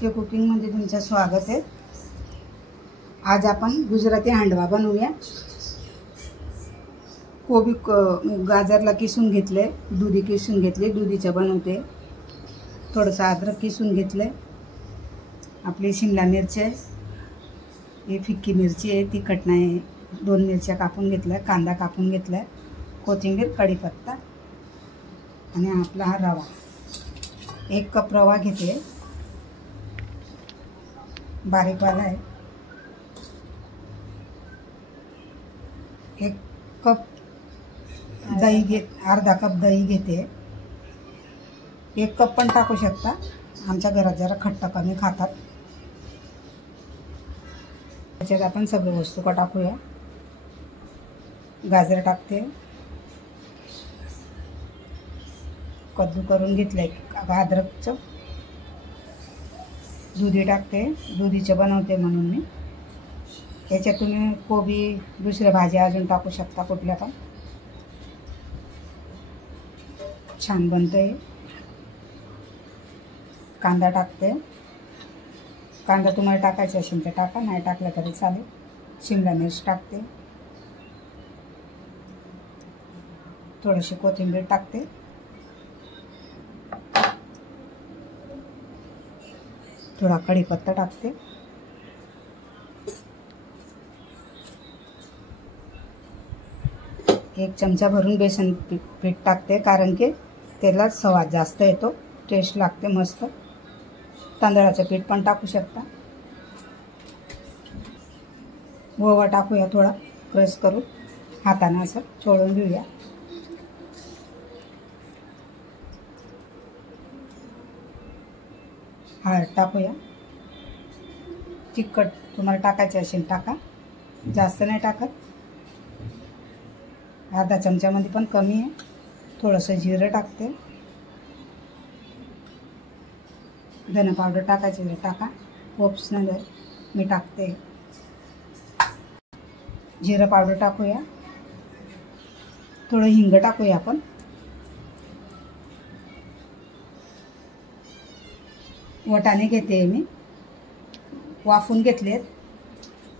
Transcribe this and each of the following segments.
SK कुकिंगमध्ये तुमचं स्वागत आहे। आज आपण गुजराती हांडवा बनवूया। कोबी गाजरला किसून घेतले, दुधी किसून घेतले, दुधीचं बनवते। थोडंसं अद्रक किसून घेतले, आपली शिमला मिरची आहे, ही फिक्की मिरची आहे, तिखट नाही, 2 मिरच्या कापून घेतल्या, कांदा कापून घेतला, कोथिंबीर, कढीपत्ता आणि आपला हा रवा। 1 कप रवा घेते, बारीकवाला आहे। 1 कप दही घेत, अर्धा कप दही घेते। 1 कप पण टाकू शकता, आमच्या घरात जरा खट्ट कमी खातात। त्याच्यात आपण सगळे वस्तू का टाकूया। गाजर टाकते, कद्दू करून घेतलंय अद्रकचं, दुधी टाकते, दुधीचं बनवते म्हणून मी। याच्यात तुम्ही कोबी, दुसऱ्या भाज्या अजून टाकू शकता, कुठल्या पण छान बनतंय। कांदा टाकते, कांदा तुम्हाला टाकायचा असेल तर टाका, नाही टाकला तरी चालेल। शिमला मिर्च टाकते, थोडीशी कोथिंबीर टाकते, थोडा कढीपत्ता टाकते, 1 चमचा भरून बेसन पीठ टाकते, कारण की त्याला स्वाद जास्त येतो, टेस्ट लागते मस्त। तांदळाचं पीठ पण टाकू शकता। ओवा टाकूया, थोडा क्रश करून हाताने असं चोळून घेऊया। हळद टाकूया, तिखट तुम्हाला टाकायचे असेल टाका, जास्त नाही टाकत, अर्धा चमच्यामध्ये पण कमी आहे। थोडंसं जिरं टाकते, धने पावडर टाकायचे तर टाका, ऑप्शनल आहे, मी टाकते। जिरं पावडर टाकूया, थोडं हिंग टाकूया आपण। वाटाणे घेते मी, वाफून घेतलेत,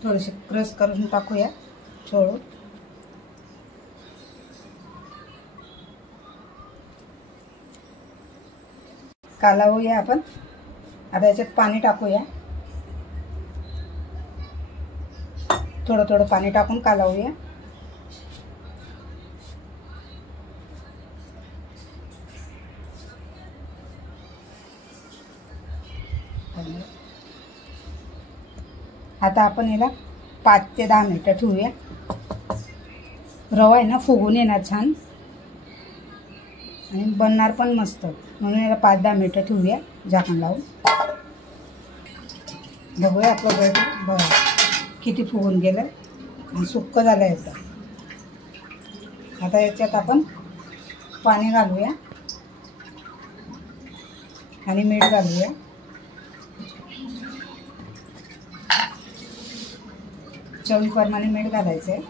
थोडेसे क्रश करून टाकूया छोळून। कालवूया आपण, आता याच्यात पाणी टाकूया, थोडं थोडं पाणी टाकून कालवूया। आता आपण याला 5 ते 10 मिनिटं ठेवूया। रवा आहे ना फुगून येणार छान आणि बनणार पण मस्त, म्हणून याला 5-10 मिनिटं ठेवूया झाकण लावून। बघूया आपलं बैठ किती फुगून गेलं आणि सुक्क झालं एकदम। आता याच्यात आपण पाणी घालूया आणि मीठ घालूया। चवीप्रमाणे मीठ घालायचं आहे।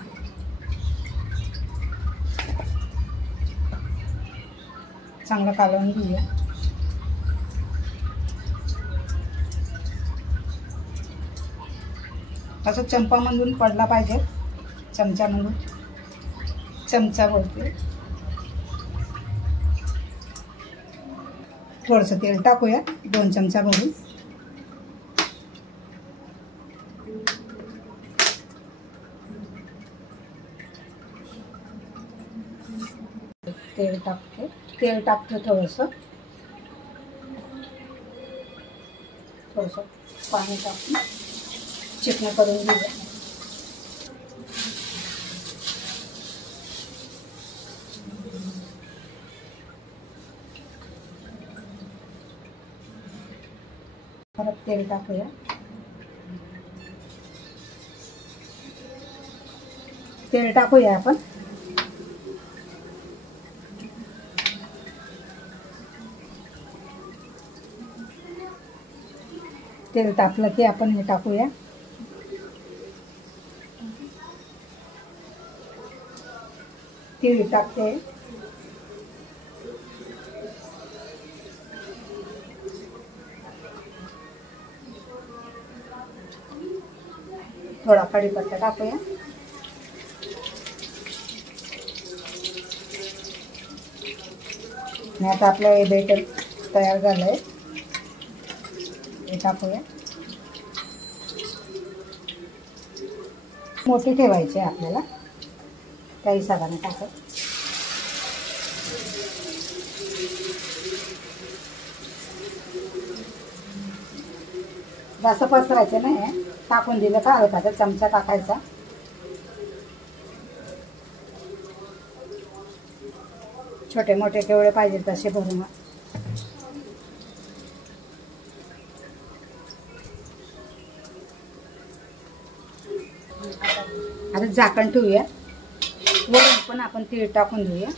चांगलं कालवून घेऊया। असं चमचामधून पडला पाहिजे, चमचामधून, चमचा बोलते। थोडंसं तेल टाकूया, 2 चमचा भरून। तेल टाकते थोडंसं पाणी टाकून चिकन करून घेऊया। परत तेल टाकूया, आपण। तेल तापलं की आपण हे टाकूया, तीळ टाकते, थोडा कढीपत्ता टाकूया. आणि आता आपलं हे बेटर तयार झालं आहे, हे टाकूया. मोठी ठेवायची आहे आपल्याला, त्या हिशोबाने टाकत. जास्त पसरायचं नाही, टाकून दिलं का हलकाचा चमचा टाकायचा. छोटे मोठे केवढे पाहिजे तसे भरून. आता झाकण ठेवूया. वरून पण आपण तीळ टाकून देऊया,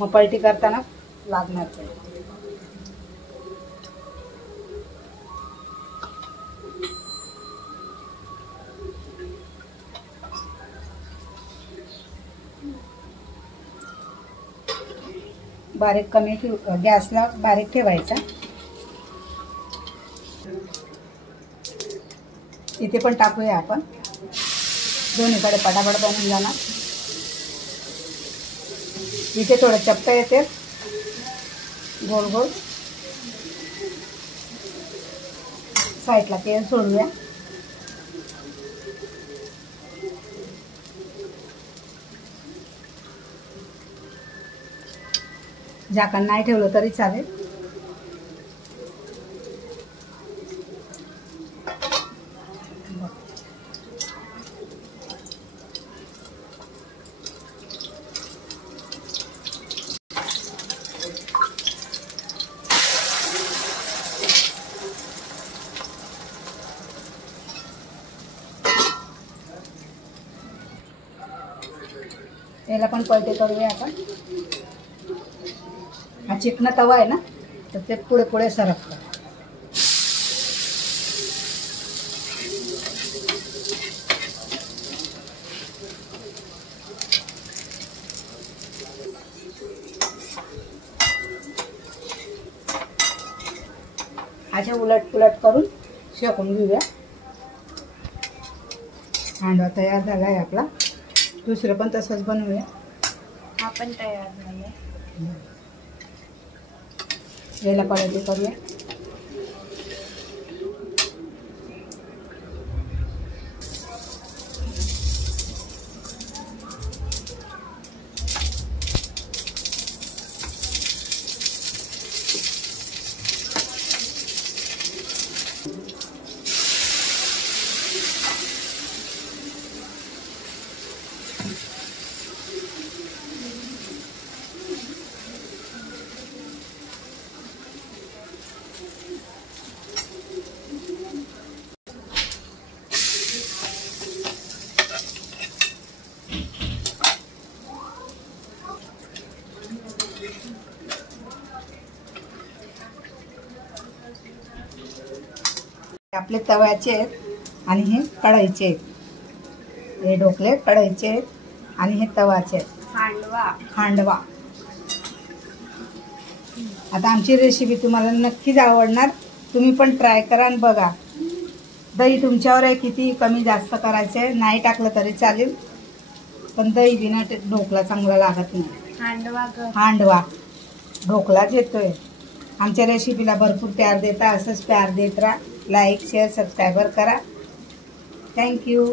मग पलटी करताना लागणार ते. बारीक कमी गॅसला बारीक ठेवायचा. इथे पण टाकूया आपण, दोन्हीकडे पटापट बनवून जाणार. इथे थोडं चपटे येते गोल गोल. साईडला तेल सोडूया. झाकण नाही ठेवलं तरी चालेल. याला पण पलटे करूया आपण. हा चिकना तवा आहे ना, तर ते पुढे पुढे सरकतं. अशा उलट पुलट करून शेकून घेऊया. हांडवा तयार झाला आहे आपला. दुसरं पण तसंच बनवूया. हा पण तयार झाला. याला पलटी करूया. आपले तव्याचे आहेत आणि हे कढईचे आहेत. हे ढोकले कढईचे आहेत आणि हे तवाचे आहेत. हांडवा. आता आमची रेसिपी तुम्हाला नक्कीच आवडणार. तुम्ही पण ट्राय करा आणि बघा. दही तुमच्यावर आहे, किती कमी जास्त करायचं आहे. नाही टाकलं तरी चालेल, पण दही बिना ढोकला चांगला लागत नाही. हांडवा ढोकलाच येतोय. आमच्या रेसिपीला भरपूर प्यार देता, असंच प्यार देत राहा. लाईक शेअर सबस्क्राईबर करा. थँक्यू.